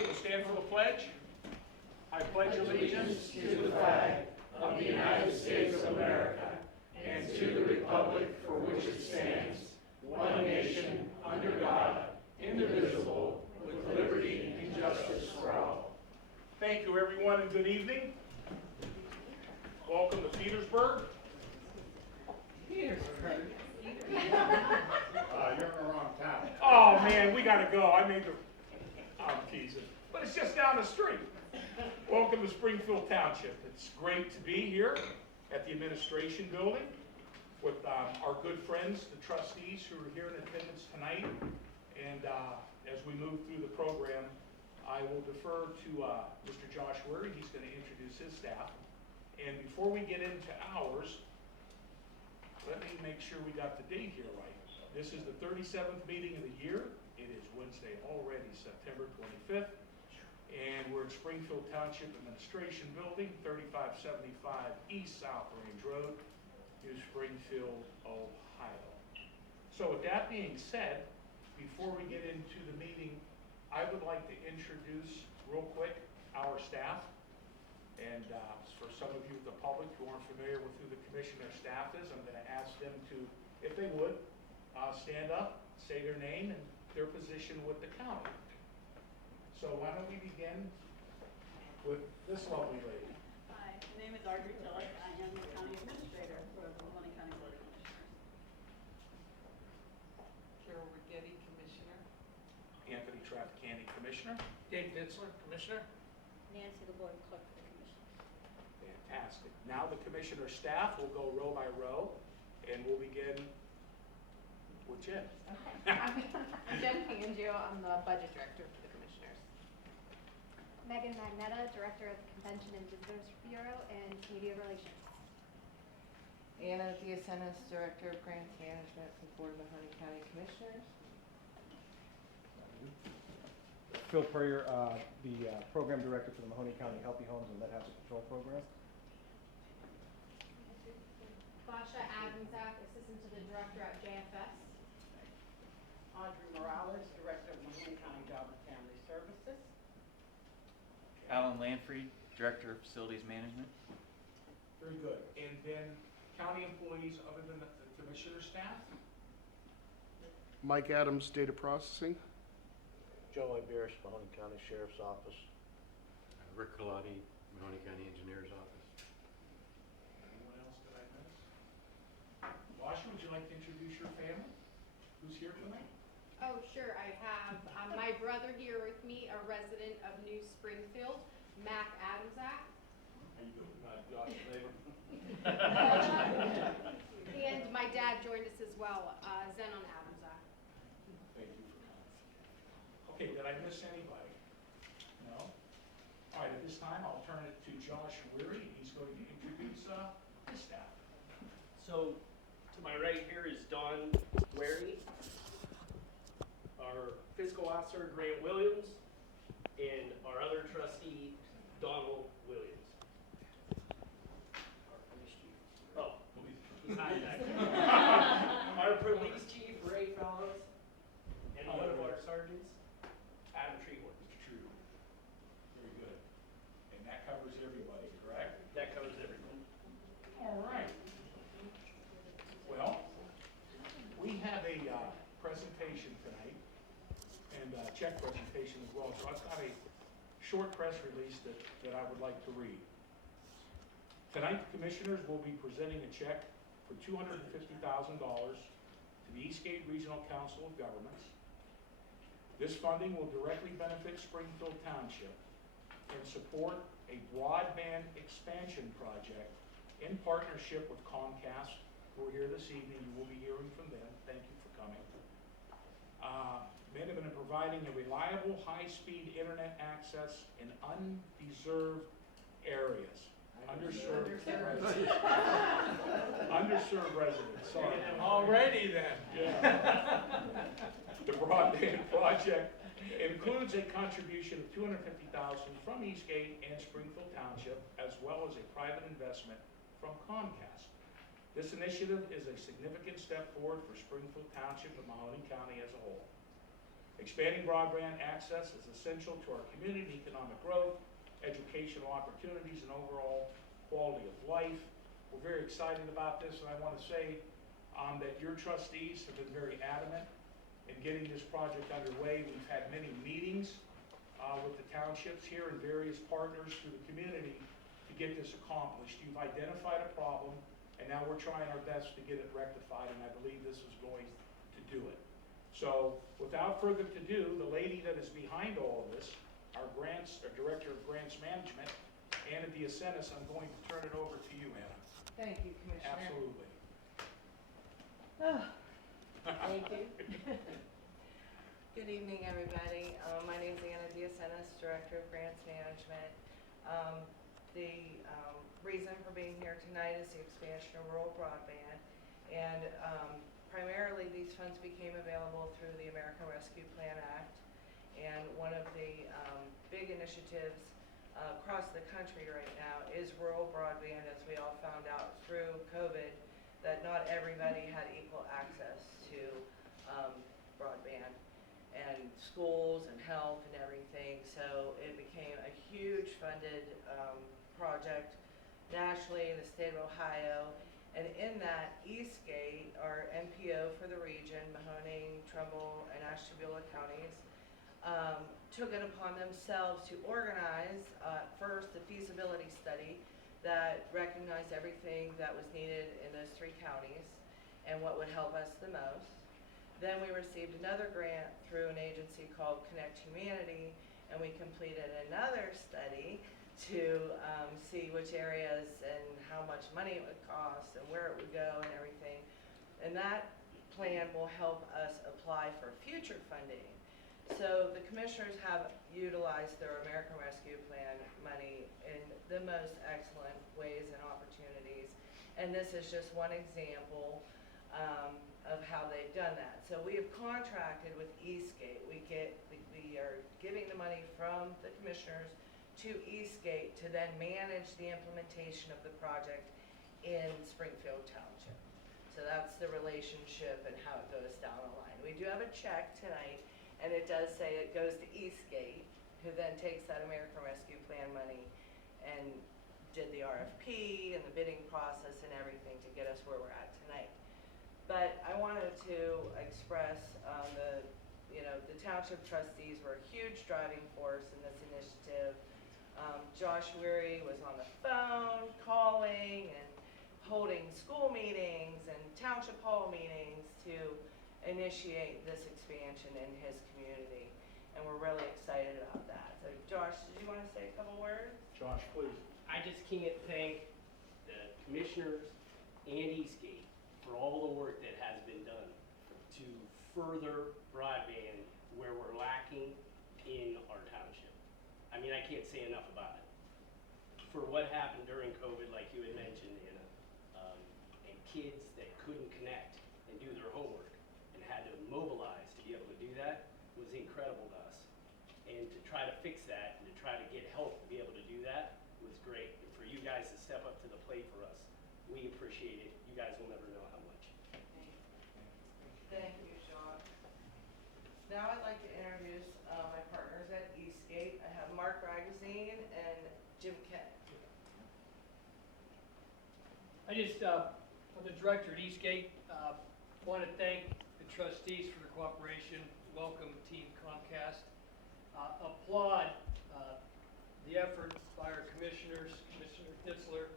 Okay, we'll stand for the pledge. I pledge allegiance To the flag of the United States of America and to the republic for which it stands, one nation, under God, indivisible, with liberty and justice for all. Thank you, everyone, and good evening. Welcome to Petersburg. Petersburg. You're in the wrong town. Oh, man, we got to go. I'm teasing. But it's just down the street. Welcome to Springfield Township. It's great to be here at the administration building with our good friends, the trustees who are here in attendance tonight. And as we move through the program, I will defer to Mr. Josh Weary. He's going to introduce his staff. And before we get into ours, let me make sure we got the date here right. This is the 37th meeting of the year. It is Wednesday already, September 25th. And we're at Springfield Township Administration Building, 3575 East South Range Road, New Springfield, Ohio. So with that being said, before we get into the meeting, I would like to introduce real quick our staff. And for some of you, the public who aren't familiar with who the commissioner staff is, I'm going to ask them to, if they would, stand up, say their name and their position with the county. So why don't we begin with this lovely lady. Hi, my name is Audrey Tillich. I am the County Administrator for the Mahoning County Board of Commissioners. Carol Rigetti, Commissioner. Anthony Trafficani, Commissioner. Dave Ditzler, Commissioner. Nancy, the Board Clerk for the Commission. Fantastic. Now the commissioner staff will go row by row, and we'll begin with Jen. Okay. I'm Jen Pangio. I'm the Budget Director for the Commissioners. Megan Magnetta, Director of the Convention and Visitors Bureau and Media Relations. Anna Diacenas, Director of Grants Management for the Board of Mahoning County Commissioners. Phil Purrier, the Program Director for the Mahoning County Healthy Homes and Lead Hazard Control Program. Basha Adamzak, Assistant to the Director at JFS. Audrey Morales, Director of Mahoning County Job and Family Services. Alan Lanfrey, Director of Facilities Management. Very good. And then county employees other than the commissioner staff? Mike Adams, Data Processing. Joe Iberis, Mahoning County Sheriff's Office. Rick Colati, Mahoning County Engineer's Office. Anyone else that I missed? Washa, would you like to introduce your family? Who's here tonight? Oh, sure. I have my brother here with me, a resident of New Springfield, Mac Adamzak. How you doing? Josh, neighbor. And my dad joined us as well, Zenon Adamzak. Thank you for coming. Okay, did I miss anybody? No? All right, at this time, I'll turn it to Josh Weary. He's going to introduce his staff. So, to my right here is Don Wary, our fiscal officer, Grant Williams, and our other trustee, Donald Williams. Our police chief. Oh, he's hiding back there. Our police chief, Ray Fellows, and one of our sergeants, Adam Treehorn. Mr. True. Very good. And that covers everybody, correct? That covers everyone. All right. Well, we have a presentation tonight, and a check presentation as well. So I've got a short press release that I would like to read. Tonight, the commissioners will be presenting a check for $250,000 to the Eastgate Regional Council of Governments. This funding will directly benefit Springfield Township and support a broadband expansion project in partnership with Comcast, who are here this evening. You will be hearing from them. Thank you for coming. Made in providing a reliable, high-speed internet access in undeserved areas. Underserved residents. Underserved residents, sorry. Already then. Yeah. The broadband project includes a contribution of $250,000 from Eastgate and Springfield Township, as well as a private investment from Comcast. This initiative is a significant step forward for Springfield Township and Mahoning County as a whole. Expanding broadband access is essential to our community economic growth, educational opportunities, and overall quality of life. We're very excited about this, and I want to say that your trustees have been very adamant in getting this project underway. We've had many meetings with the townships here and various partners through the community to get this accomplished. You've identified a problem, and now we're trying our best to get it rectified, and I believe this is going to do it. So without further ado, the lady that is behind all of this, our Director of Grants Management, Anna Diacenis, I'm going to turn it over to you, Anna. Thank you, Commissioner. Absolutely. Thank you. Good evening, everybody. My name is Anna Diacenis, Director of Grants Management. The reason for being here tonight is the expansion of rural broadband. And primarily, these funds became available through the American Rescue Plan Act. And one of the big initiatives across the country right now is rural broadband, as we all found out through COVID, that not everybody had equal access to broadband and schools and health and everything. So it became a huge funded project nationally in the state of Ohio. And in that, Eastgate, our MPO for the region, Mahoning, Trumbull, and Ashtabula counties, took it upon themselves to organize first the feasibility study that recognized everything that was needed in those 3 counties and what would help us the most. Then we received another grant through an agency called Connect Humanity, and we completed another study to see which areas and how much money it would cost and where it would go and everything. And that plan will help us apply for future funding. So the commissioners have utilized their American Rescue Plan money in the most excellent ways and opportunities. And this is just one example of how they've done that. So we have contracted with Eastgate. We are giving the money from the commissioners to Eastgate to then manage the implementation of the project in Springfield Township. So that's the relationship and how it goes down the line. We do have a check tonight, and it does say it goes to Eastgate, who then takes that American Rescue Plan money and did the RFP and the bidding process and everything to get us where we're at tonight. But I wanted to express the township trustees were a huge driving force in this initiative. Josh Weary was on the phone calling and holding school meetings and township hall meetings to initiate this expansion in his community. And we're really excited about that. So Josh, did you want to say a couple words? Josh, please. I just can't thank the commissioners and Eastgate for all the work that has been done to further broadband where we're lacking in our township. I mean, I can't say enough about it. For what happened during COVID, like you had mentioned, Anna, and kids that couldn't connect and do their homework and had to mobilize to be able to do that was incredible to us. And to try to fix that and to try to get help to be able to do that was great. And for you guys to step up to the plate for us, we appreciate it. You guys will never know how much. Thank you, Sean. Now I'd like to introduce my partners at Eastgate. I have Mark Ragazine and Jim Kent. I'm the director at Eastgate. Want to thank the trustees for their cooperation. Welcome, Team Comcast. Applaud the effort by our commissioners, Commissioner Ditzler,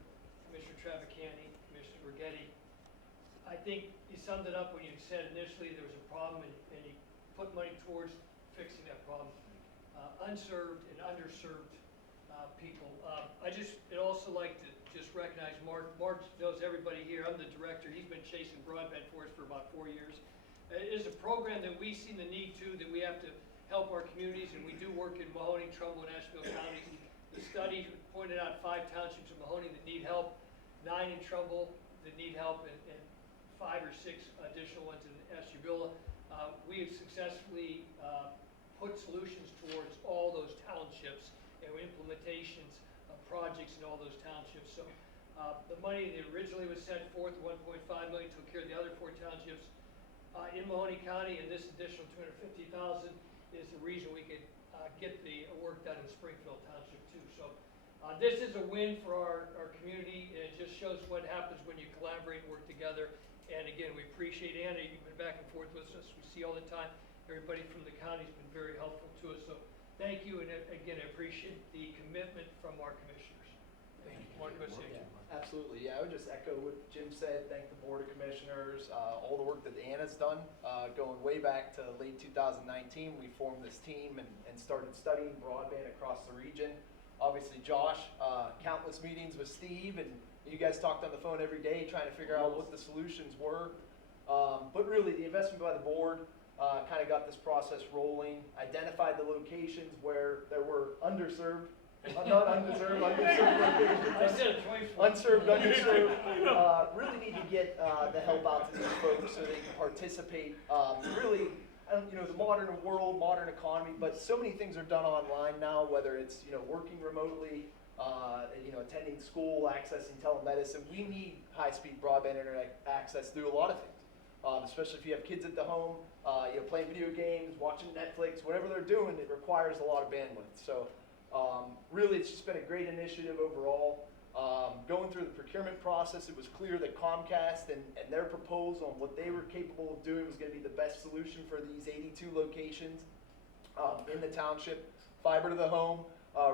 Commissioner Travacani, Commissioner Rigetti. I think you summed it up when you said initially there was a problem and you put money towards fixing that problem. Unserved and underserved people. I'd also like to just recognize Mark. Mark knows everybody here. I'm the director. He's been chasing broadband for us for about 4 years. It is a program that we see the need to, that we have to help our communities, and we do work in Mahoning, Trumbull, and Ashtabula counties. The study pointed out 5 townships in Mahoning that need help, 9 in Trumbull that need help, and 5 or 6 additional ones in Ashtabula. We have successfully put solutions towards all those townships and implementations of projects in all those townships. So the money that originally was set forth, $1.5 million, took care of the other 4 townships in Mahoning County, and this additional $250,000 is the reason we could get the work done in Springfield Township too. So this is a win for our community, and it just shows what happens when you collaborate and work together. And again, we appreciate Anna, you've been back and forth with us, we see all the time. Everybody from the county's been very helpful to us, so thank you, and again, I appreciate the commitment from our commissioners. Thank you. Mark, go ahead. Absolutely, yeah, I would just echo what Jim said, thank the Board of Commissioners, all the work that Anna's done, going way back to late 2019, we formed this team and started studying broadband across the region. Obviously Josh, countless meetings with Steve, and you guys talked on the phone every day trying to figure out what the solutions were. But really, the investment by the board kind of got this process rolling, identified the locations where there were underserved, not undeserved, underserved locations. I said it twice. Unserved, underserved. Really need to get the help out to these folks so they can participate. Really, the modern world, modern economy, but so many things are done online now, whether it's, working remotely, attending school, accessing telemedicine. We need high-speed broadband internet access to do a lot of things, especially if you have kids at the home, playing video games, watching Netflix, whatever they're doing, it requires a lot of bandwidth. So really, it's just been a great initiative overall. Going through the procurement process, it was clear that Comcast and their proposal on what they were capable of doing was going to be the best solution for these 82 locations in the township, fiber to the home.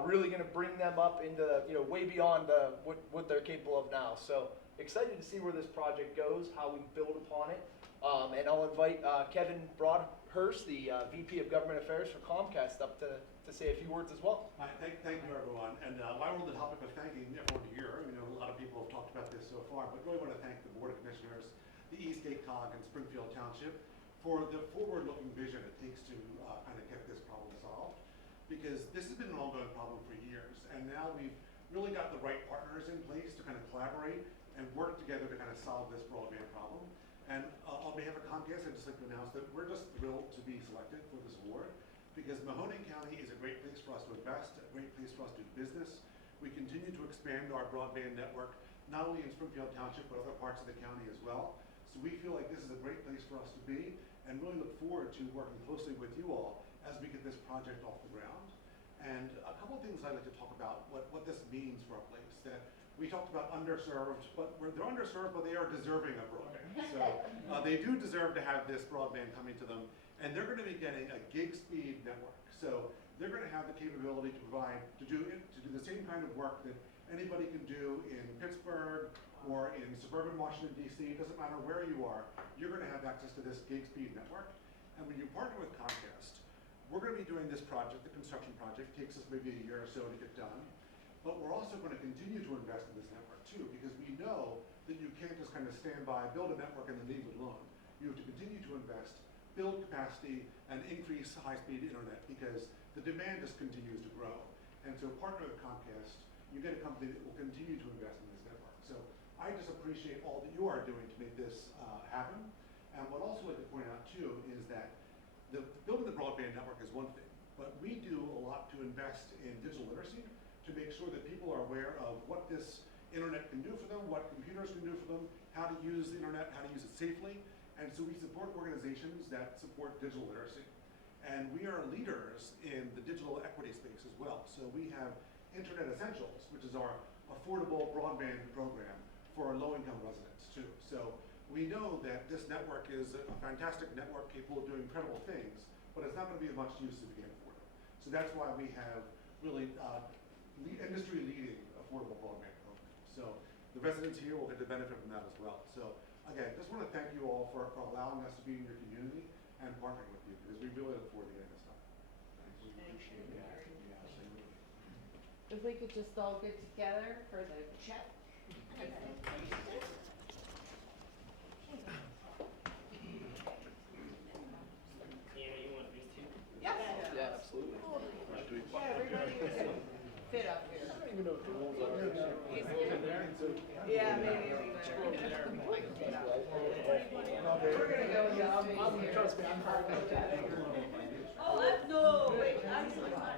Really going to bring them up into, way beyond what they're capable of now. So excited to see where this project goes, how we build upon it. And I'll invite Kevin Broadhurst, the VP of Government Affairs for Comcast, up to say a few words as well. Hi, thank you, everyone. And while we're on the topic of thanking everyone here, a lot of people have talked about this so far, but really want to thank the Board of Commissioners, the Eastgate COG, and Springfield Township for the forward-looking vision it takes to kind of get this problem solved. Because this has been an ongoing problem for years, and now we've really got the right partners in place to kind of collaborate and work together to kind of solve this broadband problem. And on behalf of Comcast, I'd just like to announce that we're just thrilled to be selected for this award, because Mahoning County is a great place for us to invest, a great place for us to do business. We continue to expand our broadband network, not only in Springfield Township, but other parts of the county as well. So we feel like this is a great place for us to be, and really look forward to working closely with you all as we get this project off the ground. And a couple of things I'd like to talk about, what this means for our place. That we talked about underserved, but they're underserved, but they are deserving of broadband. So they do deserve to have this broadband coming to them, and they're going to be getting a gig speed network. So they're going to have the capability to do the same kind of work that anybody can do in Pittsburgh or in suburban Washington, D.C. It doesn't matter where you are, you're going to have access to this gig speed network. And when you partner with Comcast, we're going to be doing this project, the construction project. Takes us maybe a year or so to get done. But we're also going to continue to invest in this network too, because we know that you can't just kind of stand by, build a network and then leave it alone. You have to continue to invest, build capacity, and increase high-speed internet, because the demand just continues to grow. And so partner with Comcast, you get a company that will continue to invest in this network. So I just appreciate all that you are doing to make this happen. And what I'd also like to point out too is that building the broadband network is one thing, but we do a lot to invest in digital literacy to make sure that people are aware of what this internet can do for them, what computers can do for them, how to use the internet, how to use it safely. And so we support organizations that support digital literacy. And we are leaders in the digital equity space as well. So we have Internet Essentials, which is our affordable broadband program for low-income residents too. So we know that this network is a fantastic network capable of doing incredible things, but it's not going to be of much use if you can't afford it. So that's why we have really industry-leading affordable broadband programs. So the residents here will get the benefit from that as well. So again, just want to thank you all for allowing us to be in your community and partnering with you, because we really look forward to getting this done. Thanks. We appreciate it. If we could just all get together for the check. Yeah, absolutely. Yeah, everybody can fit up here. I don't even know what the rules are. Yeah, maybe we better. We're gonna go, yeah, Trust me, I'm hard about that. Oh, no, wait, absolutely not.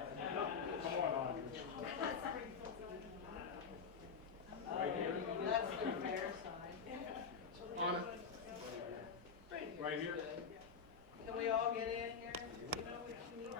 Come on, Audrey. Right here? That's the fair side. Anna? Right here? Can we all get in here? You know what you need?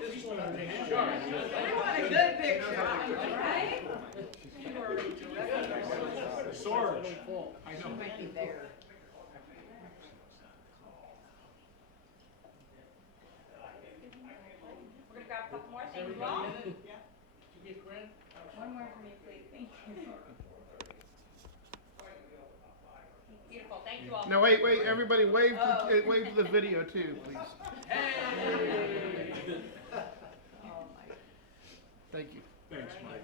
This one I'm in charge. We want a good picture, right? Sarge, I know. Might be there. We're gonna grab a couple more, thank you all. One more for me, please, thank you. Beautiful, thank you all. Now, wait, everybody wave Oh. wave to the video too, please. Hey! Oh, my. Thank you. Thanks, Mike.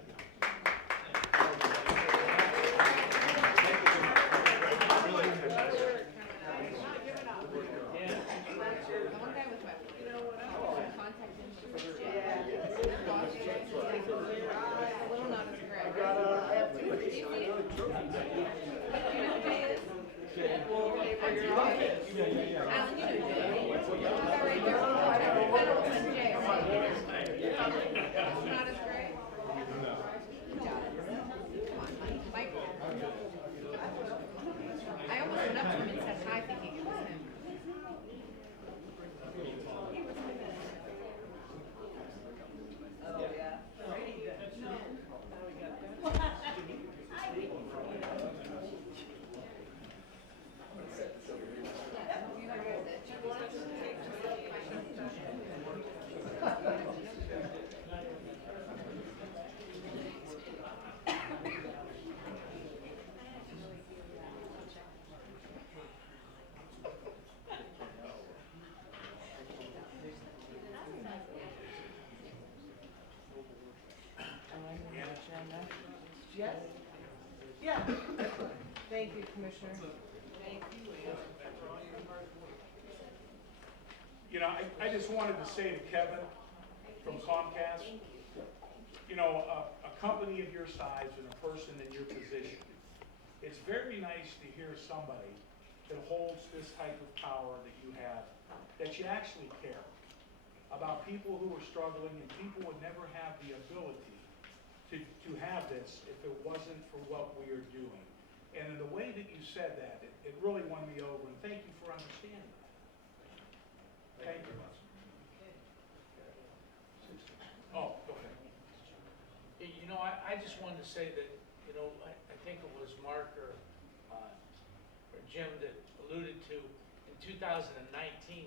I almost went up to him and said hi thinking it was him. Oh, yeah. Yes? Yeah. Thank you, Commissioner. Thank you, Ann, for all your hard work. You know, I just wanted to say to Kevin from Comcast, you know, a company of your size and a person in your position, it's very nice to hear somebody that holds this type of power that you have, that you actually care about people who are struggling, and people would never have the ability to have this if it wasn't for what we are doing. And in the way that you said that, it really won me over, and thank you for understanding that. Thank you. Oh, go ahead. You know, I just wanted to say that, you know, I think it was Mark or Jim that alluded to, in 2019,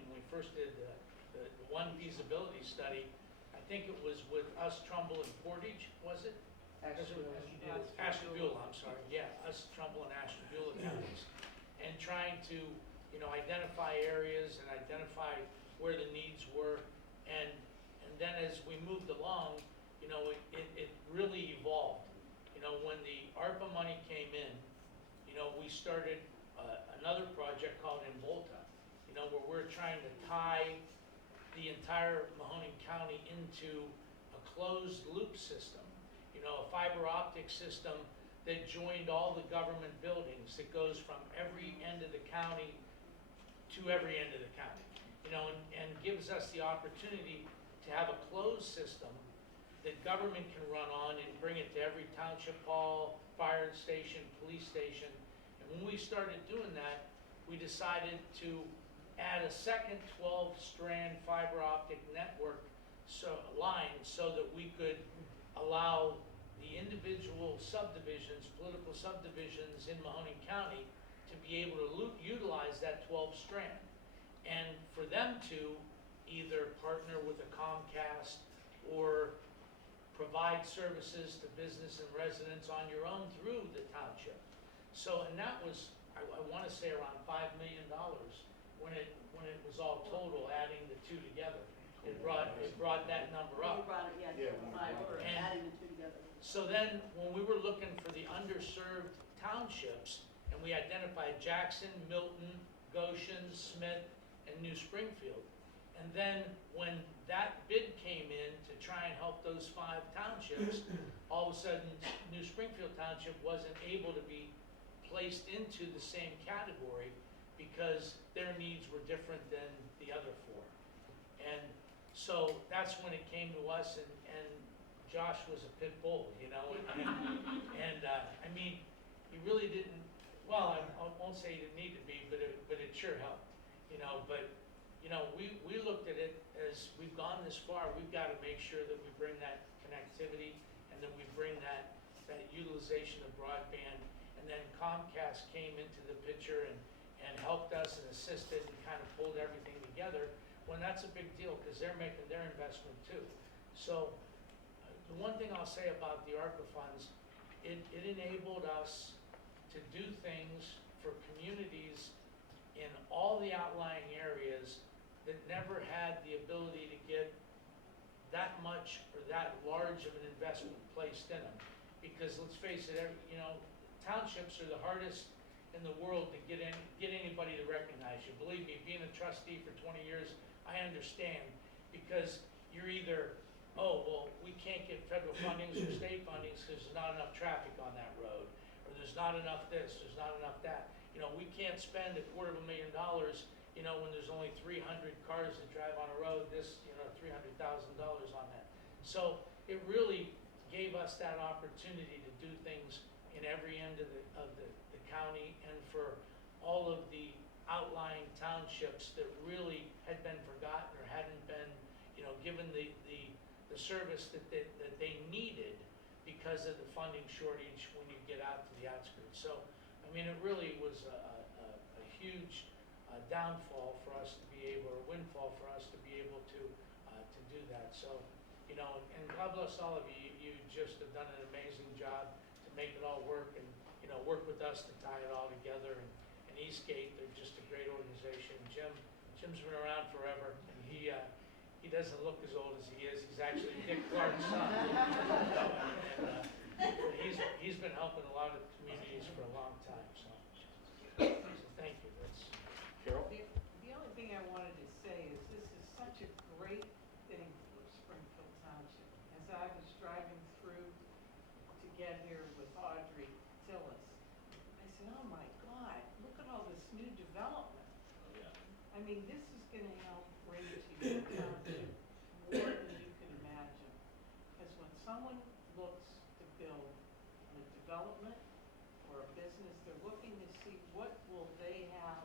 when we first did the one feasibility study, I think it was with us, Trumbull and Portage, was it? Ashtabula, I'm sorry, yeah, us, Trumbull and Ashtabula counties. And trying to, you know, identify areas and identify where the needs were. And then as we moved along, you know, it really evolved. You know, when the ARPA money came in, you know, we started another project called Involta, you know, where we're trying to tie the entire Mahoning County into a closed loop system. You know, a fiber optic system that joined all the government buildings, that goes from every end of the county to every end of the county. You know, and gives us the opportunity to have a closed system that government can run on and bring it to every township hall, fire station, police station. And when we started doing that, we decided to add a second 12-strand fiber optic network line so that we could allow the individual subdivisions, political subdivisions in Mahoning County to be able to utilize that 12-strand. And for them to either partner with a Comcast or provide services to business and residents on your own through the township. So, and that was, I want to say around $5 million when it was all total, adding the two together. It brought that number up. We brought it, yeah, we're And adding the two together. so then, when we were looking for the underserved townships, and we identified Jackson, Milton, Goshen, Smith, and New Springfield. And then, when that bid came in to try and help those 5 townships, all of a sudden, New Springfield Township wasn't able to be placed into the same category because their needs were different than the other 4. And so that's when it came to us, and Josh was a pit bull, you know, and I mean, he really didn't, well, I won't say he didn't need to be, but it sure helped, you know, but, you know, we look this far, we've got to make sure that we bring that connectivity and that we bring that utilization of broadband. And then Comcast came into the picture and helped us and assisted and kind of pulled everything together. When that's a big deal because they're making their investment too. So the one thing I'll say about the ARPA funds, it enabled us to do things for communities in all the outlying areas that never had the ability to get that much or that large of an investment placed in them. Because let's face it, townships are the hardest in the world to get anybody to recognize you. Believe me, being a trustee for 20 years, I understand, because you're either, oh, well, we can't get federal fundings or state fundings because there's not enough traffic on that road, or there's not enough this, there's not enough that. We can't spend $250,000, when there's only 300 cars that drive on a road, $300,000 on that. So it really gave us that opportunity to do things in every end of the county, and for all of the outlying townships that really had been forgotten or hadn't been, given the service that they needed because of the funding shortage when you get out to the outskirts. So, I mean, it really was a huge downfall for us to be able, or windfall for us to be able to do that. So, and God bless all of you. You just have done an amazing job to make it all work, and work with us to tie it all together. And Eastgate, they're just a great organization. Jim's been around forever, and he doesn't look as old as he is. He's actually Dick Clark's son. And he's been helping a lot of communities for a long time. So thank you. That's Carol. The only thing I wanted to say is this is such a great thing for Springfield Township. As I was driving through to get here with Audrey Tillis, I said, oh my God, look at all this new development. I mean, this is gonna help bring to your township more than you can imagine. Because when someone looks to build a development or a business, they're looking to see what will they have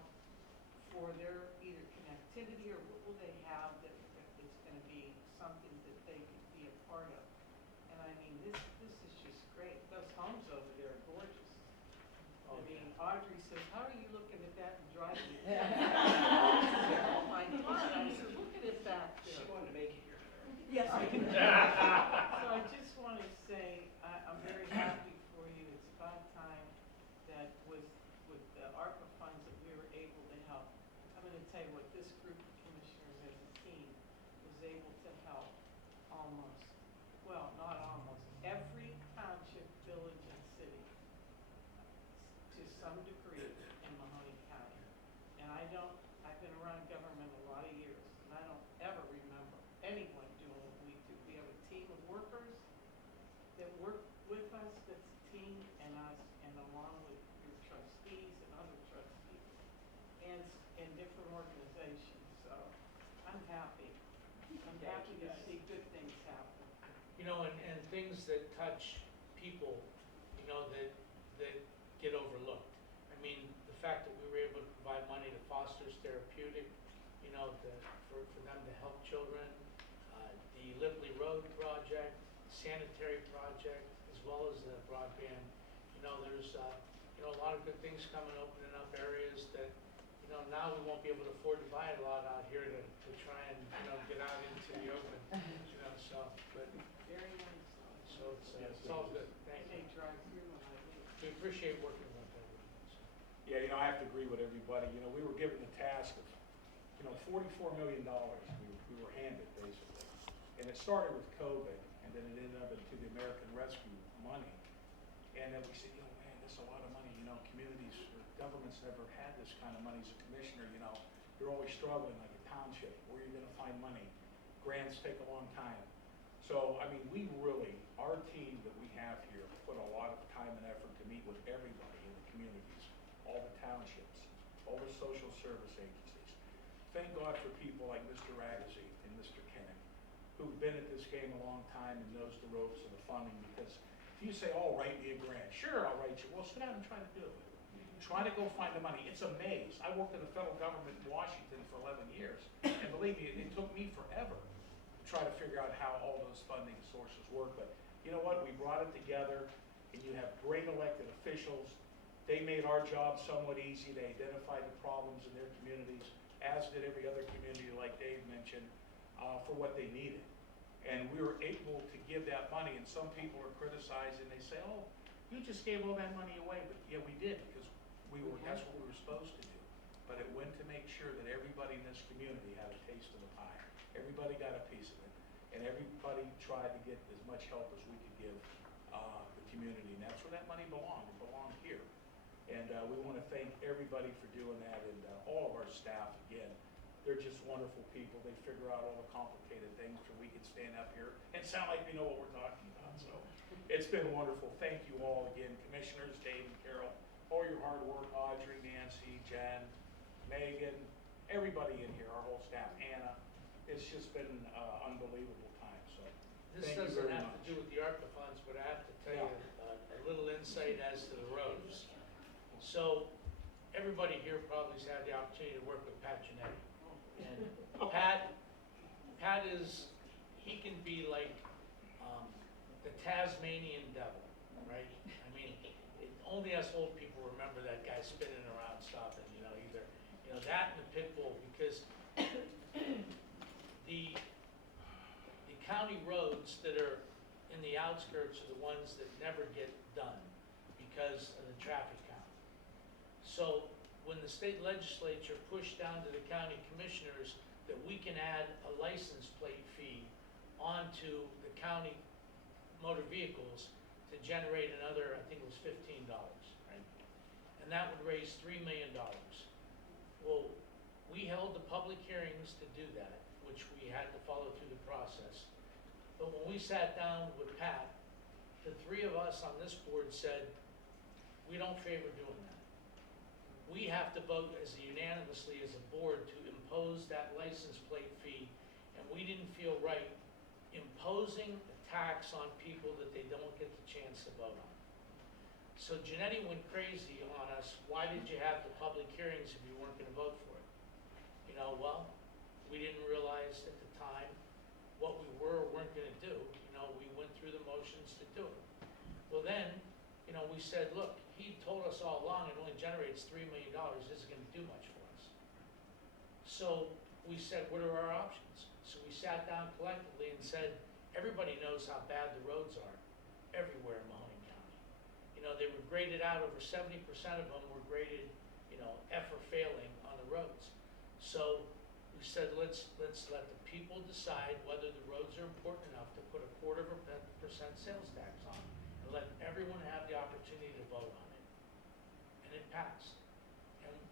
for their either connectivity, or what will they have that it's gonna be something that they can be a part of. And I mean, this is just great. Those homes over there are gorgeous. I mean, Audrey says, how are you looking at that and driving it down? Oh my God, I said, look at it back there. She wanted to make it here. Yes, I can. So I just want to say, I'm very happy for you. It's about time that with the ARPA funds that we were able to help. I'm going to tell you what, this group of commissioners as a team was able to help almost, well, not almost, every township, village, and city to some degree in Mahoning County. And I've been around government a lot of years, and I don't ever remember anyone doing what we do. We have a team of workers that work with us, that's a team, and us, and along with your trustees and other trustees, and different organizations. So I'm happy. I'm happy to see good things happen. And things that touch people, that get overlooked. I mean, the fact that we were able to provide money to Foster's Therapeutic, for them to help children, the Lipley Road project, sanitary project, as well as the broadband. There's a lot of good things coming, opening up areas that, now we won't be able to afford to buy a lot out here to try and, get out into the open, so, but, Very nice. so it's all good. Thank you. They drive through when I leave. We appreciate working with everyone. So. Yeah, I have to agree with everybody. We were given the task of, $44 million we were handed, basically. And it started with COVID, and then it ended up into the American Rescue money. And then we said, man, this is a lot of money. Communities or governments never had this kind of money. As a commissioner, you're always struggling like a township. Where are you going to find money? Grants take a long time. So, I mean, our team that we have here put a lot of time and effort to meet with everybody in the communities, all the townships, all the social service agencies. Thank God for people like Mr. Ragazzi and Mr. Kennick, who've been at this game a long time and knows the ropes and the funding, because if you say, oh, write me a grant, sure, I'll write you. Well, sit down and try to do it. Try to go find the money. It's a maze. I worked in the federal government in Washington for 11 years, and believe me, it took me forever to try to figure out how all those funding sources work. But you know what? We brought it together, and you have great elected officials. They made our job somewhat easy. They identified the problems in their communities, as did every other community, like Dave mentioned, for what they needed. And we were able to give that money, and some people are criticizing. They say, oh, you just gave all that money away. But yeah, we did, because that's what we were supposed to do. But it went to make sure that everybody in this community had a taste of the pie. Everybody got a piece of it, and everybody tried to get as much help as we could give the community. And that's where that money belonged. It belonged here. And we want to thank everybody for doing that, and all of our staff, again. They're just wonderful people. They figure out all the complicated things so we can stand up here and sound like we know what we're talking about. So it's been wonderful. Thank you all again, commissioners, Dave and Carol, all your hard work, Audrey, Nancy, Jen, Megan, everybody in here, our whole staff, Anna. It's just been unbelievable time. So This thank you doesn't very have much. to do with the ARPA funds, but I have to tell you a little insight as to the roads. So everybody here probably has had the opportunity to work with Pat Genetti. And Pat he can be like the Tasmanian devil, right? I mean, only us old people remember that guy spinning around stopping, either, that and the pit bull, because the county roads that are in the outskirts are the ones that never get done because of the traffic count. So when the state legislature pushed down to the county commissioners that we can add a license plate fee onto the county motor vehicles to generate another, I think it was $15, right? And that would raise $3 million. Well, we held the public hearings to do that, which we had to follow through the process. But when we sat down with Pat, the three of us on this board said, we don't favor doing that. We have to vote unanimously as a board to impose that license plate fee, and we didn't feel right imposing a tax on people that they don't get the chance to vote on. So Genetti went crazy on us. Why did you have the public hearings if you weren't going to vote for it? Well, we didn't realize at the time what we were or weren't going to do. We went through the motions to do it. Well then, we said, look, he told us all along it only generates $3 million. This isn't going to do much for us. So we said, what are our options? So we sat down collectively and said, everybody knows how bad the roads are everywhere in Mahoning County. They were graded out, over 70% of them were graded, F or failing on the roads. So we said, let's let the people decide whether the roads are important enough to put 0.25% sales tax on, and let everyone have the opportunity to vote on it. And it passed.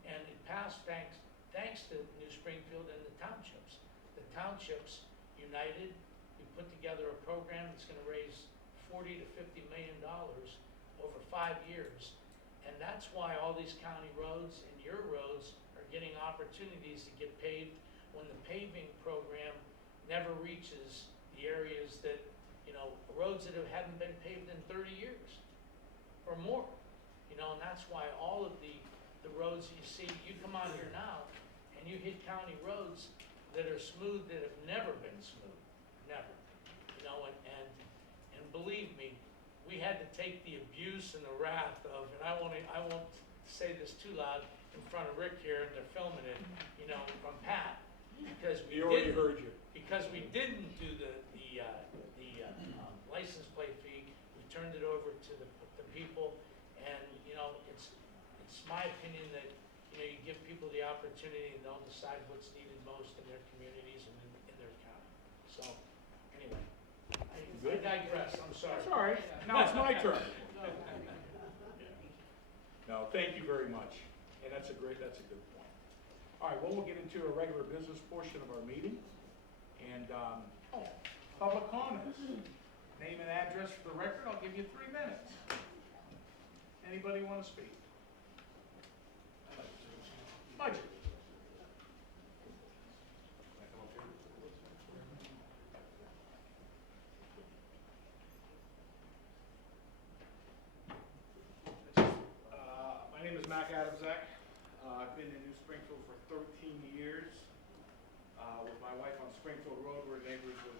And it passed thanks to New Springfield and the townships. The townships united. We put together a program that's going to raise $40 to $50 million over 5 years. And that's why all these county roads and your roads are getting opportunities to get paved when the paving program never reaches the areas that, roads that haven't been paved in 30 years or more. And that's why all of the roads you see, you come out here now and you hit county roads that are smooth that have never been smooth. Never. And believe me, we had to take the abuse and the wrath of, and I won't say this too loud in front of Rick here, and they're filming it, from Pat, because we already heard you. Because we didn't do the license plate fee. We turned it over to the people, and it's my opinion that you give people the opportunity and they'll decide what's needed most in their communities and in their county. So anyway, I digress. I'm sorry. That's all right. Now it's my turn. No, thank you very much. And that's a good point. All right, well, we'll get into a regular business portion of our meeting. And public comments. Name and address for the record. I'll give you 3 minutes. Anybody want to speak? Budget. My name is Mac Adamzak. I've been in New Springfield for 13 years. With my wife on Springfield Road, we're neighbors with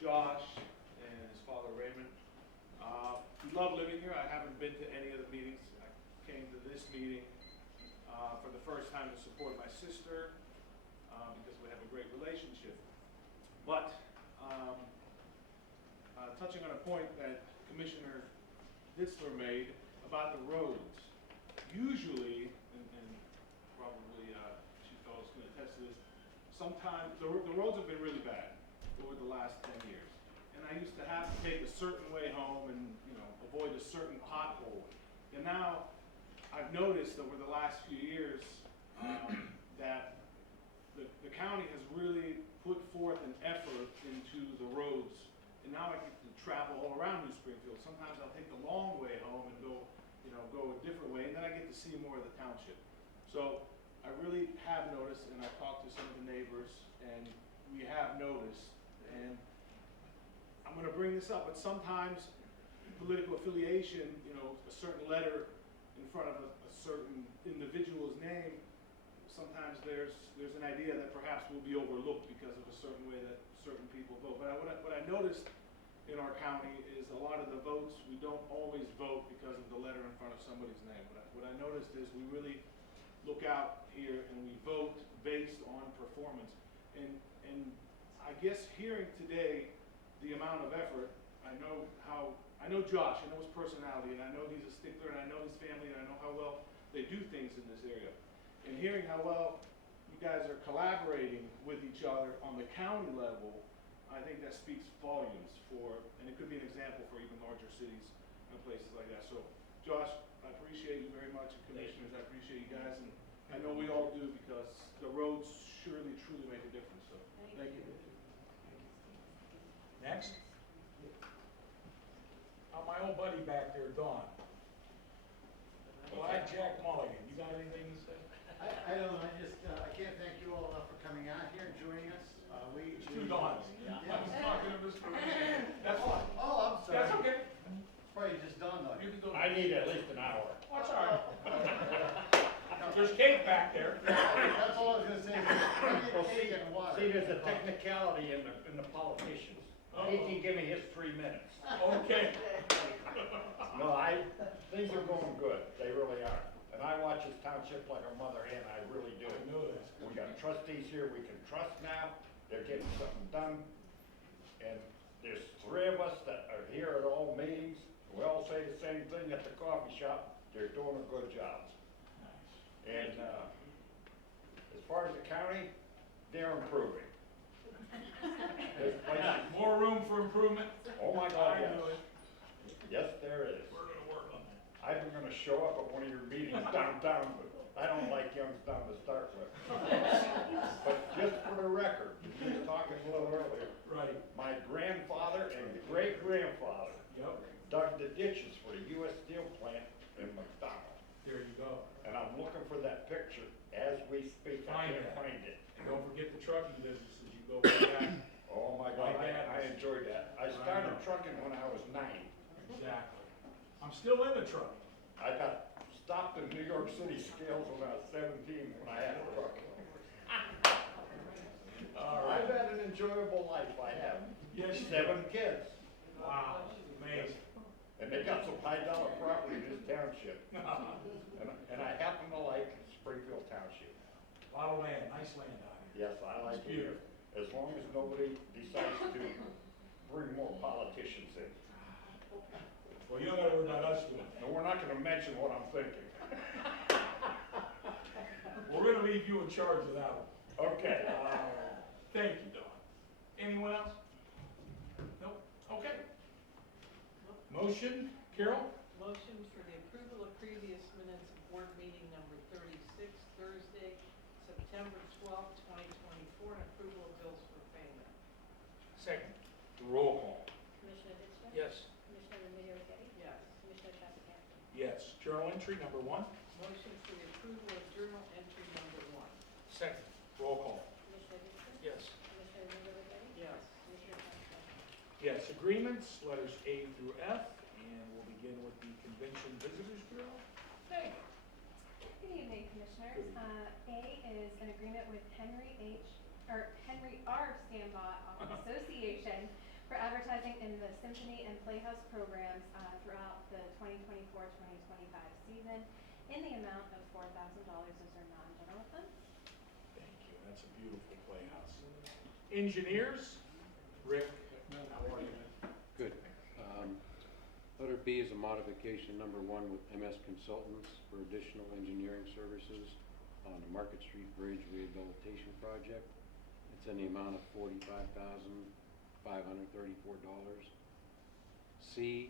Josh and his father Raymond. We love living here. I haven't been to any of the meetings. I came to this meeting for the first time to support my sister because we have a great relationship. But touching on a point that Commissioner Ditzler made about the roads, usually, and probably Chief Fellows can attest to this, sometimes the roads have been really bad over the last 10 years. And I used to have to take a certain way home and, avoid a certain pothole. And now I've noticed over the last few years that the county has really put forth an effort into the roads. And now I get to travel all around New Springfield. Sometimes I'll take the long way home and go a different way, and then I get to see more of the township. So I really have noticed, and I've talked to some of the neighbors, and we have noticed, and I'm going to bring this up, but sometimes political affiliation, a certain letter in front of a certain individual's name, sometimes there's an idea that perhaps will be overlooked because of a certain way that certain people vote. But what I noticed in our county is a lot of the votes, we don't always vote because of the letter in front of somebody's name. What I noticed is we really look out here and we vote based on performance. And I guess hearing today the amount of effort, I know Josh, I know his personality, and I know he's a stickler, and I know his family, and I know how well they do things in this area. And hearing how well you guys are collaborating with each other on the county level, I think that speaks volumes and it could be an example for even larger cities and places like that. So, Josh, I appreciate you very much, and commissioners, I appreciate you guys, and I know we all do because the roads surely, truly make a difference. So, thank you. Next. My old buddy back there, Don. Well, Jack Mulligan, you got anything to say? I don't know, I can't thank you all enough for coming out here and joining us. It's two Dons. Yeah. I was talking to Mr. That's fine. Oh, I'm sorry. That's okay. Probably just dawned on you. I need at least an hour. What's all right? There's cake back there. That's all I was gonna say. Well, Cake and water. see, there's a technicality in the politicians. He can give me his 3 minutes. Okay. No, things are going good, they really are. And I watch this township like a mother hen, I really do. I know that. We got trustees here we can trust now, they're getting something done. And there's 3 of us that are here at all meetings, we all say the same thing at the coffee shop, they're doing a good job. And as far as the county, they're improving. There's places, More room for improvement? oh my God, I yes. knew it. Yes, there is. We're gonna work on that. I'm gonna show up at one of your meetings downtown, but I don't like Youngstown to start with. But just for the record, we were talking a little earlier. Right. My grandfather and great-grandfather dug the ditches for the U.S. Steel plant in McDonald. There you go. And I'm looking for that picture as we speak. I can't find it. And don't forget the trucking business as you go back. Oh my God, I enjoyed that. I started trucking when I was 9. Exactly. I'm still in the truck. I got stopped in New York City scales when I was 17 when I had a truck. All right. I've had an enjoyable life, I have. Yes, 7 kids. Wow, amazing. And they got some high-dollar property in this township. And I happen to like Springfield Township. A lot of land, nice land out here. Yes, I like it here. As long as nobody decides to bring more politicians in. Well, you don't gotta worry about us doing it. No, we're not gonna mention what I'm thinking. We're gonna leave you in charge of that one. Okay. Thank you, Don. Anyone else? Nope. Okay. Motion, Carol? Motion for the approval of previous minutes of board meeting number 36, Thursday, September 12th, 2024, and approval of bills for payment. Second. Roll call. Commissioner Ditzler? Yes. Commissioner Remedy Agati? Yes. Commissioner Traficant? Yes. Journal entry number 1. Motion for the approval of journal entry number 1. Second. Roll call. Commissioner Ditzler? Yes. Commissioner Remedy Agati? Yes. Commissioner Traficant? Yes. Agreements, letters A through F, and we'll begin with the Convention Visitors Bureau. Hey. Good evening, Commissioners. Good evening. A is an agreement with Henry R. Stanbaugh Association for advertising in the Symphony and Playhouse programs throughout the 2024-2025 season in the amount of $4,000 as our non-general funds. Thank you, that's a beautiful playhouse. Engineers, Rick, how are you? Good. Letter B is a modification number 1 with MS Consultants for additional engineering services on the Market Street Bridge Rehabilitation Project. It's in the amount of $45,534. C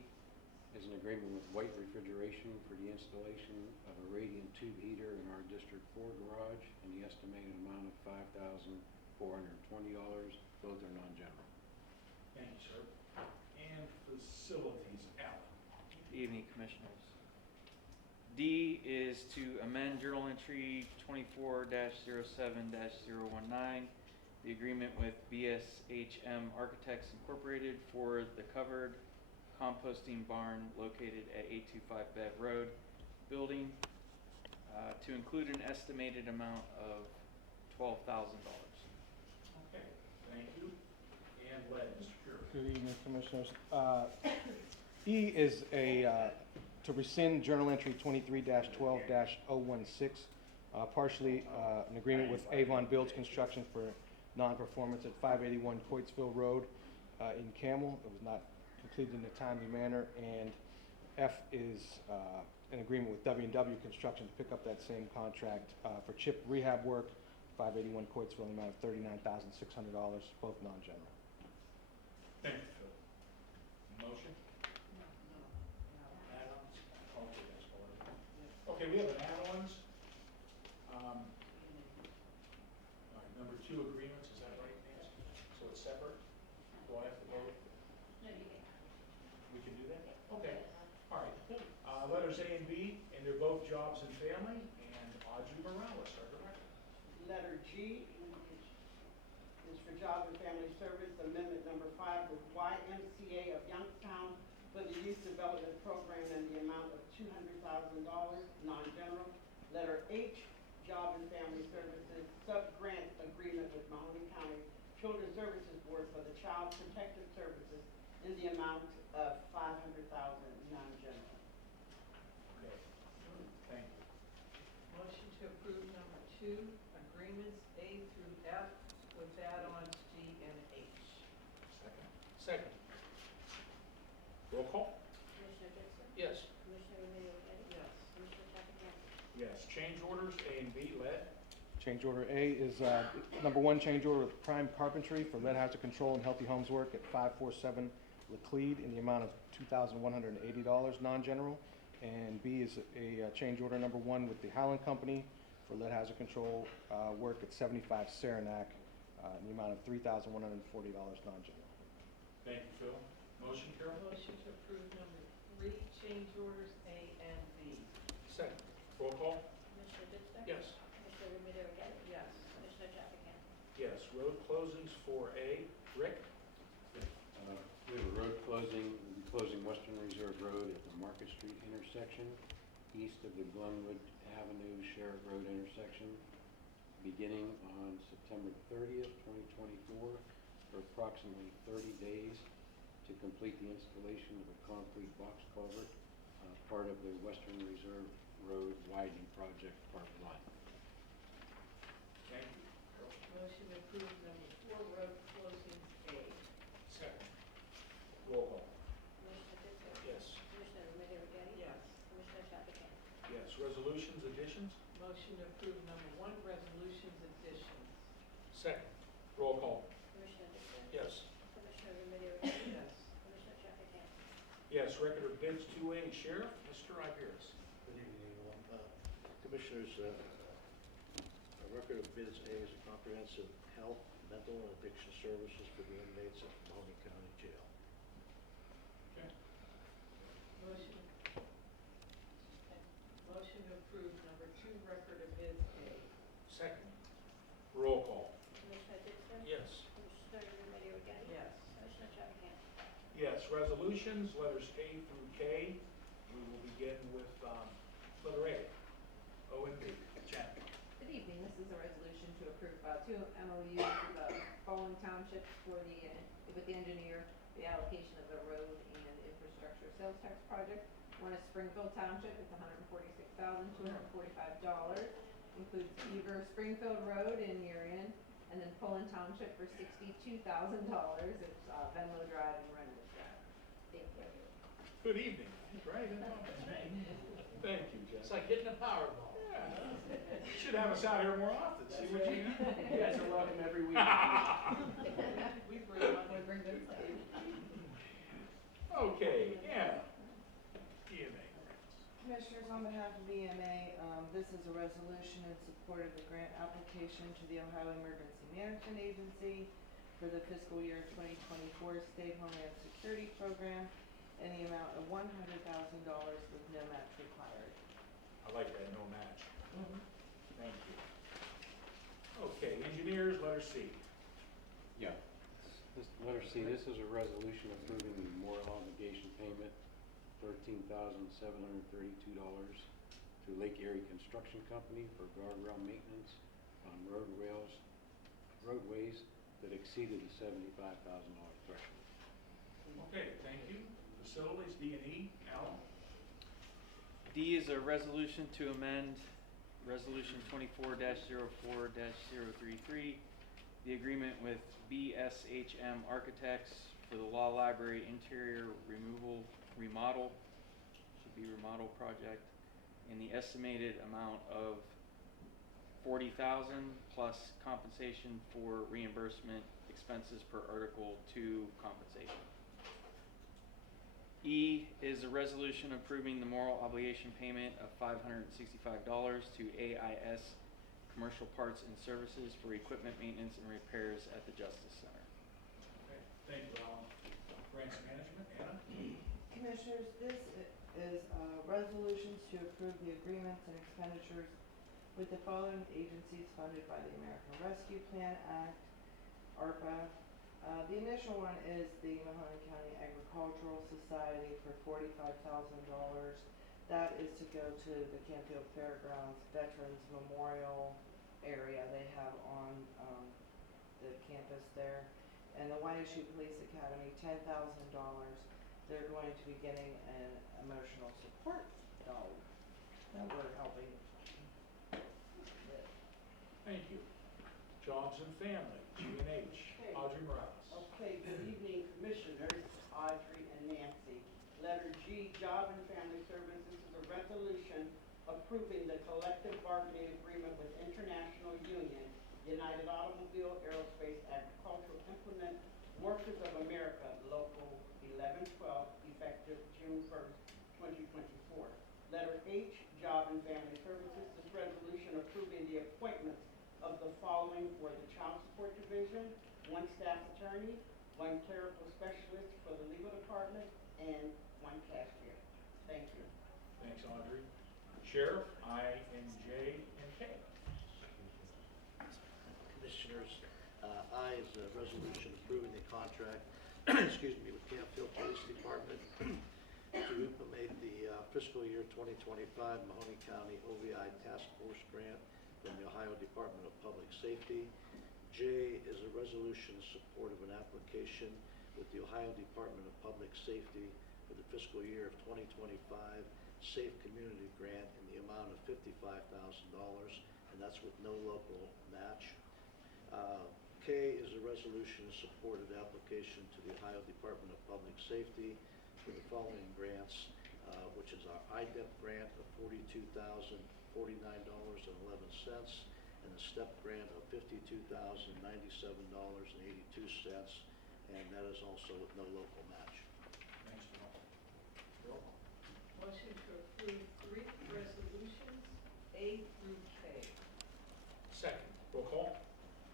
is an agreement with White Refrigeration for the installation of a radiant tube heater in our District 4 garage in the estimated amount of $5,420. Both are non-general. Thank you, sir. And facilities, Alan. Evening, Commissioners. D is to amend Journal Entry 24-07-019, the agreement with BSHM Architects Incorporated for the covered composting barn located at 825 Bev Road building to include an estimated amount of $12,000. Okay, thank you. And lead, Mr. Pure. Good evening, Commissioners. E is to rescind Journal Entry 23-12-016, partially an agreement with Avon Builds Construction for non-performance at 581 Coatesville Road in Camel. It was not completed in a timely manner. And F is an agreement with W&W Construction to pick up that same contract for chip rehab work, 581 Coatesville, in the amount of $39,600, both non-general. Thank you, Phil. Motion? Add-ons? Okay, that's all right. Okay, we have an add-ons. All right, number 2 agreements, is that right, Nancy? So it's separate? Do I have to vote? No, you can. We can do that? Okay, all right. Letters A and B, and they're both jobs and family, and Audrey Morales, our director. Letter G is for Job and Family Service, Amendment number 5 with YMCA of Youngstown for the Youth Development Program in the amount of $200,000, non-general. Letter H, Job and Family Services, sub-grant agreement with Mahoning County Children's Services Board for the Child Protective Services in the amount of $500,000, non-general. Okay, thank you. Motion to approve number 2, agreements A through F with add-ons G and H. Second. Second. Roll call? Commissioner Dixon? Yes. Commissioner Remedy Agati? Yes. Commissioner Traficant? Yes. Change orders A and B, lead. Change order A is number 1 change order with Prime Carpentry for lead hazard control and healthy homes work at 547 Laclede in the amount of $2,180, non-general. And B is a change order number 1 with the Howland Company for lead hazard control work at 75 Saranac in the amount of $3,140, non-general. Thank you, Phil. Motion, Carol? Motion to approve number 3, change orders A and B. Second. Roll call? Commissioner Dixon? Yes. Commissioner Remedy Agati? Yes. Commissioner Traficant? Yes. Road closings for A. Rick? We have a road closing, we'll be closing Western Reserve Road at the Market Street intersection, east of the Glenwood Avenue Sheriff Road intersection, beginning on September 30th, 2024, for approximately 30 days to complete the installation of a concrete box culvert, part of the Western Reserve Road widening project, part 1. Thank you. Carol? Motion to approve number 4, road closings A. Second. Roll call? Commissioner Dixon? Yes. Commissioner Remedy Agati? Yes. Commissioner Traficant? Yes. Resolutions, additions? Motion to approve number 1, resolutions additions. Second. Roll call? Commissioner Dixon? Yes. Commissioner Remedy Agati? Yes. Commissioner Traficant? Yes. Record of bids 2A, Sheriff, Mr. Iberis. Good evening, everyone. Commissioners, a record of bids A is comprehensive health, mental, and addiction services for the inmates at Mahoning County Jail. Okay. Motion to approve number 2, record of bids A. Second. Roll call? Commissioner Dixon? Yes. Commissioner Remedy Agati? Yes. Commissioner Traficant? Yes. Resolutions, letters A through K. We will begin with letter A. O and B. Jen. Good evening, this is a resolution to approve 2 MOUs with Bowling Township for with the engineer the allocation of the road and infrastructure sales tax project. One is Springfield Township, it's $146,245, includes Beaver Springfield Road in Marion, and then Pullen Township for $62,000, it's Venlo Drive and Renwick Drive. Thank you. Good evening. Right? Thank you, Jeff. It's like hitting a Powerball. Yeah. You should have us out here more often. See what you You guys are welcome every week. We bring good stuff. Okay, yeah. EMA. Commissioners, on behalf of EMA, this is a resolution in support of the grant application to the Ohio Emergency Management Agency for the fiscal year 2024 State Homeland Security Program in the amount of $100,000 with no match required. I like that, no match. Thank you. Okay, engineers, letter C. Yeah. This, letter C, this is a resolution approving the memorial obligation payment, $13,732 to Lake Erie Construction Company for guardrail maintenance on roadways that exceeded the $75,000 threshold. Okay, thank you. Facilities, D&E, Alan. D is a resolution to amend Resolution 24-04-033, the agreement with BSHM Architects for the Law Library interior remodel project in the estimated amount of $40,000 plus compensation for reimbursement expenses per Article 2 compensation. E is a resolution approving the moral obligation payment of $565 to AIS Commercial Parts and Services for equipment maintenance and repairs at the Justice Center. Okay, thank you, Alan. Grants management, Anna. Commissioners, this is resolutions to approve the agreements and expenditures with the following agencies funded by the American Rescue Plan Act, ARPA. The initial one is the Mahoning County Agricultural Society for $45,000. That is to go to the Canfield Fairgrounds Veterans Memorial area they have on the campus there. And the YSU Police Academy, $10,000. They're going to be getting an emotional support dog that we're helping with. Thank you. Jobs and Family, G&H, Audrey Morales. Okay, good evening, Commissioners, Audrey and Nancy. Letter G, Job and Family Services is a resolution approving the collective bargaining agreement with International Union, United Automobile Aerospace Agricultural Implement Workers of America, Local 1112, effective June 1st, 2024. Letter H, Job and Family Services, this resolution approving the appointments of the following for the Child Support Division: one staff attorney, one clerical specialist for the legal department, and one cashier. Thank you. Thanks, Audrey. Sheriff, I and J and K. Commissioners, I is a resolution approving the contract, excuse me, with Canfield Police Department to implement the fiscal year 2025 Mahoning County OVI Task Force Grant from the Ohio Department of Public Safety. J is a resolution in support of an application with the Ohio Department of Public Safety for the fiscal year of 2025 Safe Community Grant in the amount of $55,000, and that's with no local match. K is a resolution in support of the application to the Ohio Department of Public Safety for the following grants, which is our IDEP grant of $42,049.11 and a STEP grant of $52,097.82, and that is also with no local match. Thanks, Bill. Bill? Motion to approve 3 resolutions, A through K. Second. Roll call?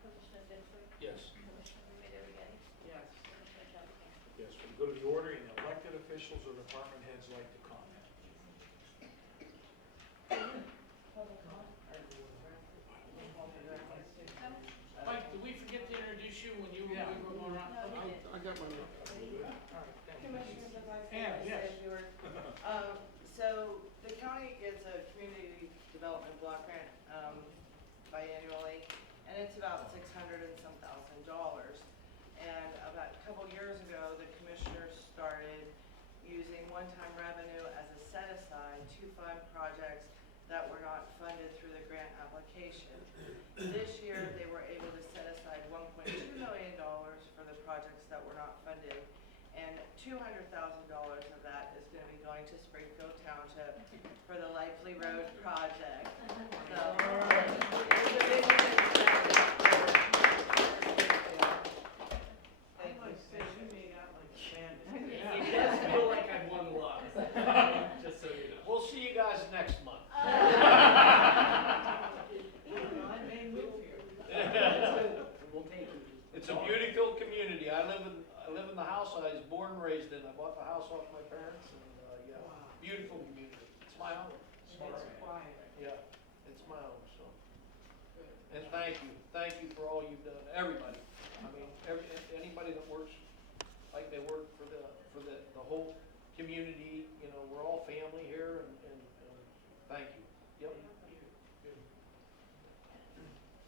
Commissioner Bitford? Yes. Commissioner Remedy Agati? Yes. Commissioner Traficant? Yes, we go to the order, and elected officials or department heads like to comment. Mike, did we forget to introduce you when we were going around? I got my note. All right, thank you. Commissioners, as I Anna, said, yes. So the county gets a community development block grant biannually, and it's about $600 and some thousand. And about a couple years ago, the commission using one-time revenue as a set-aside to fund projects that were not funded through the grant application. This year, they were able to set aside $1.2 million for the projects that were not funded, and $200,000 of that is going to be going to Springfield Township for the Likely Road project. So, it's a big win for I must say, you made out like a bandit. It does feel like I won the lot, just so you know. We'll see you guys next month. I may move here. We'll take it. It's a beautiful community. I live in the house I was born and raised in. I bought the house off my parents, and yeah, beautiful community. It's my home. It's quiet. Yeah, it's my home. So, and thank you for all you've done, everybody. I mean, anybody that works like they work for the whole community. You know, we're all family here, and thank you. Yep.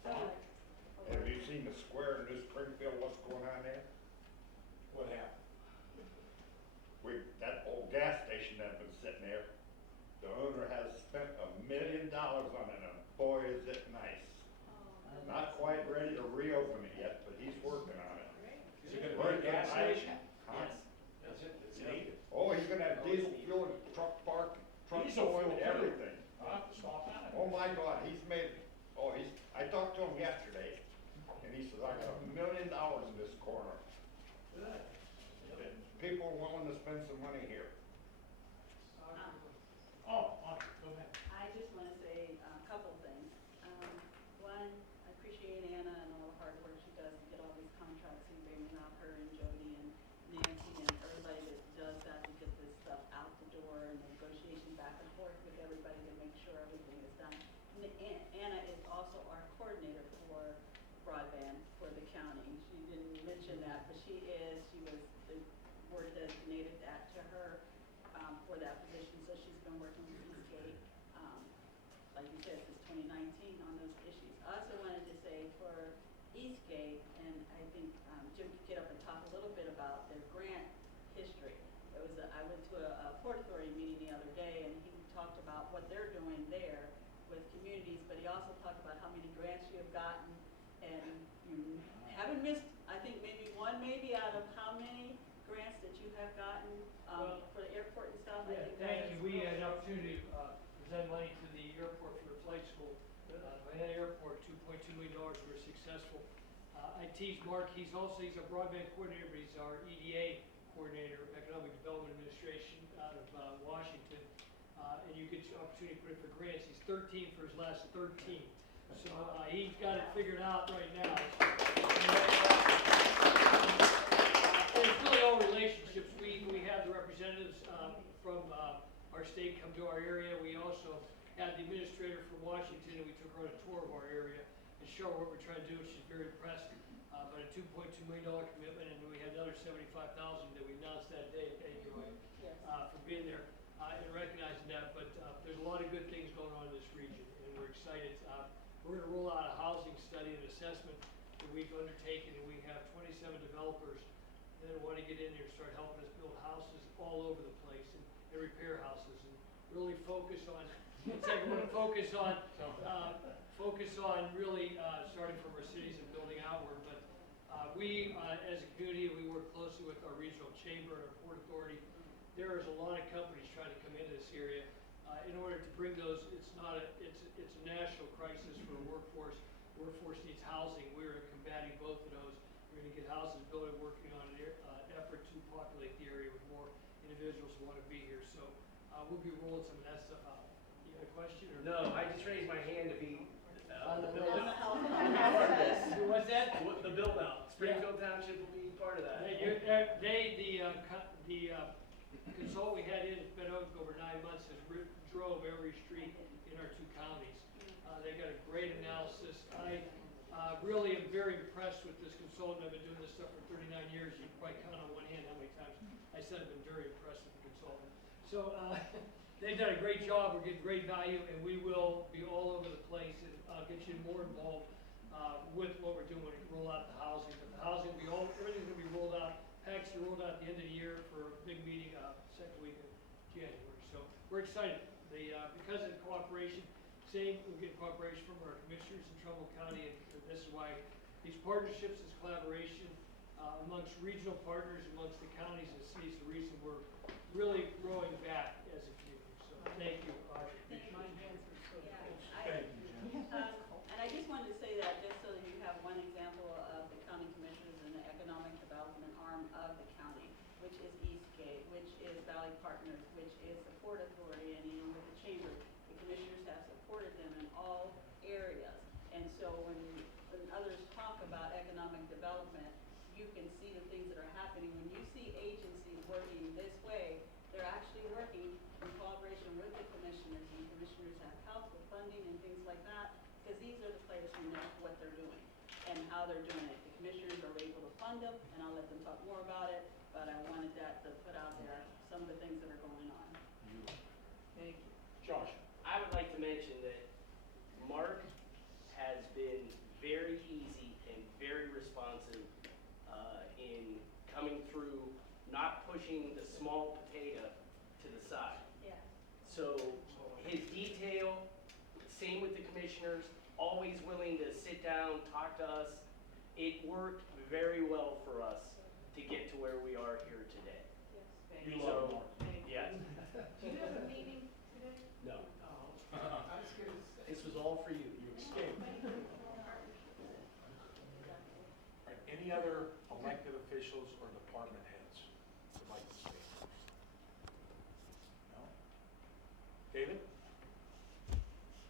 Have you seen the square in New Springfield, what's going on there? What happened? That old gas station that's been sitting there, the owner has spent $1 million on it, and boy, is it nice. Not quite ready to reopen it yet, but he's working on it. Is it gonna be a gas station? Huh? Is it? It's needed. Oh, he's gonna have diesel fuel in the truck park, truck Diesel oil, fuel, too. everything. I'll have to stop at it. Oh my God, I talked to him yesterday, and he says, I got $1 million in this corner. Good. People are willing to spend some money here. Oh, Audrey, go ahead. I just want to say a couple things. One, I appreciate Anna and all the hard work she does to get all these contracts in agreement out, her and Jody and Nancy and everybody that does that to get this stuff out the door and negotiation back and forth with everybody to make sure everything is done. And Anna is also our coordinator for broadband for the county. She didn't mention that, but she was the board designated that to her for that position, so she's been working with Eastgate, like you said, since 2019 on those issues. I also wanted to say for Eastgate, and I think Jim could get up and talk a little bit about their grant history. I went to a Port Authority meeting the other day, and he talked about what they're doing there with communities, but he also talked about how many grants you have gotten, and you haven't missed, I think maybe one out of how many grants that you have gotten for the airport and stuff? I Yeah, think that thank is you. We really had an awesome. opportunity to present money to the airport for the flight school. Miami Airport, $2.2 million, we were successful. I teach Mark, he's a broadband coordinator, but he's our EDA coordinator, Economic Development Administration out of Washington. And you get the opportunity to put in for grants. He's 13 for his last 13. So he's got it figured out right now. It's really all relationships. We have the representatives from our state come to our area. We also had the administrator from Washington, and we took her on a tour of our area and show her what we're trying to do. She's very impressed by a $2.2 million commitment, and we had another $75,000 that we announced that day at Joy for being there and recognizing that. But there's a lot of good things going on in this region, and we're excited. We're going to roll out a housing study and assessment that we've undertaken, and we have 27 developers that want to get in there and start helping us build houses all over the place and repair houses and really focus on. It's like we're going to focus on really starting from our cities and building outward. But we, as a community, we work closely with our regional chamber and our port authority. There is a lot of companies trying to come into this area. In order to bring those, it's a national crisis for the workforce. Workforce needs housing. We're combating both of those. We're going to get houses built and working on an effort to populate the area with more individuals who want to be here. So we'll be rolling some of that stuff out. You got a question? Or? No, I just raised my hand to be the build On the out. health. What's that? The build out. Springfield Township will be part of that. The consultant we had in, it's been over 9 months, has drove every street in our 2 counties. They got a great analysis. I really am very impressed with this consultant. I've been doing this stuff for 39 years. You can probably count on one hand how many times I said I've been very impressed with the consultant. So they've done a great job. We're getting great value, and we will be all over the place and get you more involved with what we're doing when we roll out the housing. But the housing will be everything's going to be rolled out. Packs are rolled out at the end of the year for a big meeting, second week we're excited. Because of the cooperation, we're getting cooperation from our commissioners in Trumbull County, and this is why these partnerships, this collaboration amongst regional partners, amongst the counties and cities, is the reason we're really growing back as a community. So thank you, Audrey. My hands are so Thank you, Jen. And I just wanted to say that just so that you have one example of the county commissioners and the economic development arm of the county, which is Eastgate, which is Valley Partners, which is the Port Authority, and even with the chamber, the commissioners have supported them in all areas. And so when others talk about economic development, you can see the things that are happening. When you see agencies working this way, they're actually working in collaboration with the commissioners, and commissioners have help with funding and things like that, because these are the players who know what they're doing and how they're doing it. The commissioners are able to fund them, and I'll let them talk more about it, but I wanted that to put out there some of the things that are going on. Thank you. Josh? I would like to mention that Mark has been very easy and very responsive in coming through, not pushing the small potato to the side. Yeah. So his detail, same with the commissioners, always willing to sit down, talk to us. It worked very well for us to get to where we are here today. Yes. We love Mark. Yes. Do you have a meeting today? No. I was gonna say. This was all for you. You escaped. All right, any other elected officials or department heads would like to say first? No? David?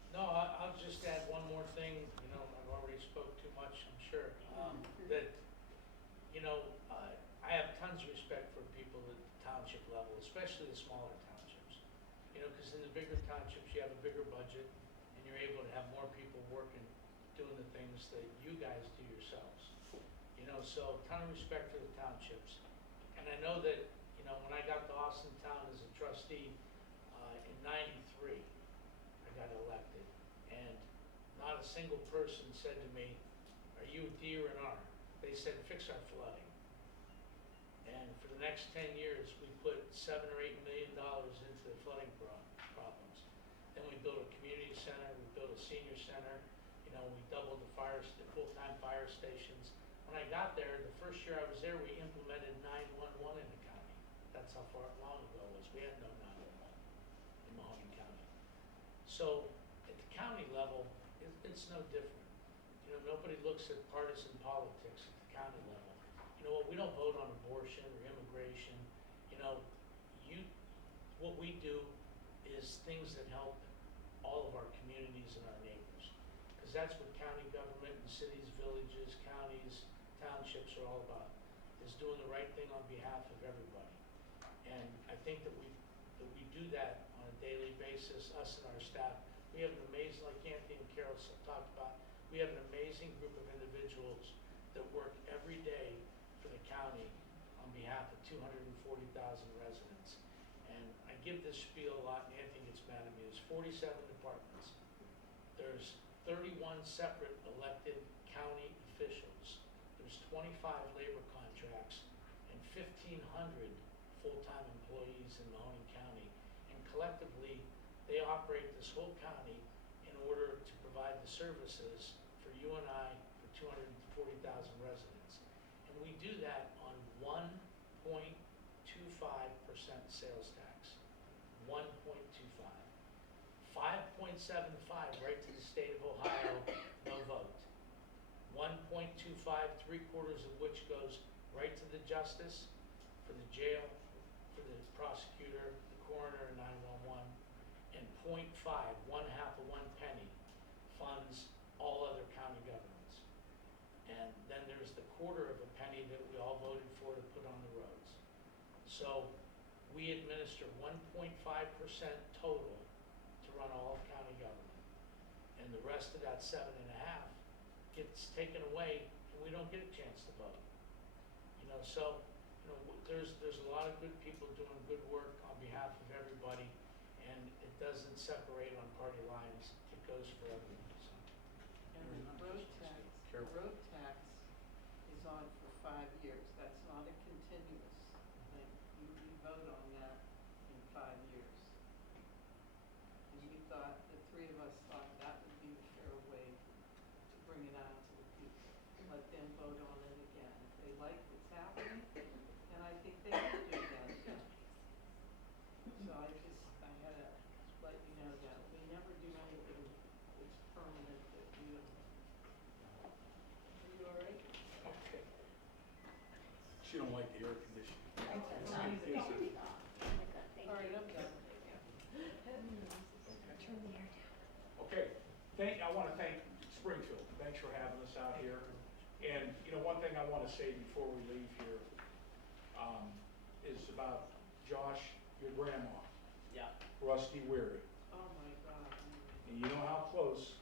No, I'll just add one more thing. You know, I've already spoke too much, I'm sure. That, you know, I have tons of respect for people at the township level, especially the smaller townships. You know, because in the bigger townships, you have a bigger budget, and you're able to have more people working, doing the things that you guys do yourselves. You know, so ton of respect for the townships. And I know that, you know, when I got to Austin Town as a trustee in '93, I got elected, and not a single person said to me, "Are you a D or an R?" They said, "Fix our flooding." And for the next 10 years, we put $7 or $8 million into the flooding problems. Then we built a community center, we built a senior center, you know, we doubled the full-time fire stations. When I got there, the first year I was there, we implemented 911 in the county. That's how long ago it was. We had no 911 in Mahoning County. So at the county level, it's no different. You know, nobody looks at partisan politics at the county level. You know what, we don't vote on abortion or immigration. You know, what we do is things that help all of our communities and our neighbors. Because that's what county government and cities, villages, counties, townships are all about, is doing the right thing on behalf of everybody. And I think that we do that on a daily basis, us and our staff. We have an amazing, like Anthony and Carol talked about, we have an amazing group of individuals that work every day for the county on behalf of 240,000 residents. And I give this spiel a lot, and Anthony gets mad at me. There's 47 departments. There's 31 separate elected county officials. There's 25 labor contracts and 1,500 full-time employees in Mahoning County. And collectively, they operate this whole county in order to provide the services for you and I, for 240,000 residents. And we do that on 1.25% sales tax. 1.25. 5.75 right to the state of Ohio, no vote. 1.25, 3/4 of which goes right to the justice, for the jail, for the prosecutor, the coroner, and 911. And 0.5, 1/2 of 1 penny, funds all other county governments. And then there's the 1/4 of a penny that we all voted for to put on the roads. So we administer 1.5% total to run all of county government. And the rest of that 7.5 gets taken away, and we don't get a chance to vote. You know, so, you know, there's a lot of good people doing good work on behalf of everybody, and it doesn't separate on party lines. It goes for everyone, so. And the road tax is on for 5 years. That's not a continuous thing. You vote on that in 5 years. thought, the three of us thought that would be a fair way to bring it out to the people. Let them vote on it again. If they like what's happening, then I think they should do that again. So I had to let you know that we never do anything that's permanent that we don't. Are you all right? Okay. She don't like the air conditioning. All right, I'm done. Okay, I want to thank Springfield. Thanks for having us out here. And, you know, one thing I want to say before we leave here is about Josh, your grandma, Yeah. Rusty Weary. Oh, my God. And you know how close,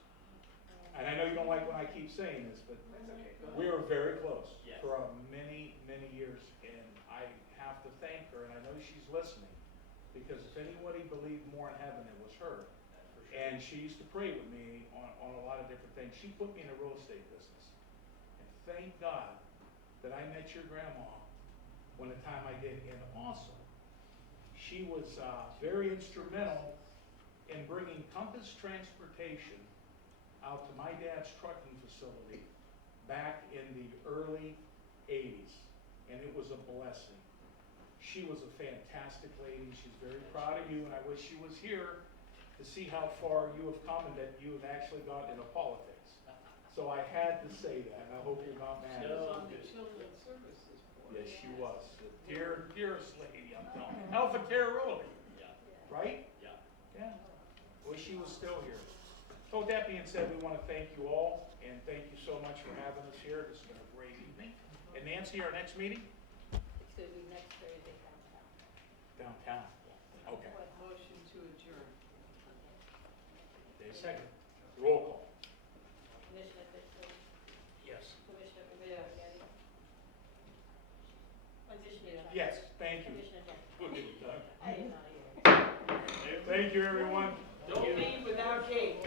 and I know you don't like when I keep saying this, but That's okay. Go ahead. we were very close Yes. for many, many years. And I have to thank her, and I know she's listening, because if anybody believed more in heaven, it was her. That's for sure. And she used to pray with me on a lot of different things. She put me in the real estate business. And thank God that I met your grandma when the time I did. And also, she was very instrumental in bringing Compass Transportation out to my dad's trucking facility back in the early 80s. And it was a blessing. She was a fantastic lady. She's very proud of you, and I wish she was here to see how far you have come and that you have actually gotten into politics. So I had to say that, and I hope you're not mad. She was on the Children's Services Board. Yes, she was. The dearest lady, I'm telling you. Alpha Terra Willoughby, Yeah. right? Yeah. Yeah. Wish she was still here. So with that being said, we want to thank you all, and thank you so much for having us here. This has been a great evening. And Nancy, our next meeting? It's gonna be next Thursday downtown. Downtown. Okay. Motion to adjourn. Okay, second. Roll call. Commissioner Fitchburg, Yes. Commissioner Yes. Garvelia. Commissioner Johnson. Yes, thank you. Commissioner Dennis. Look at you, Doug. I did not hear. Thank you, everyone. Don't leave without cake.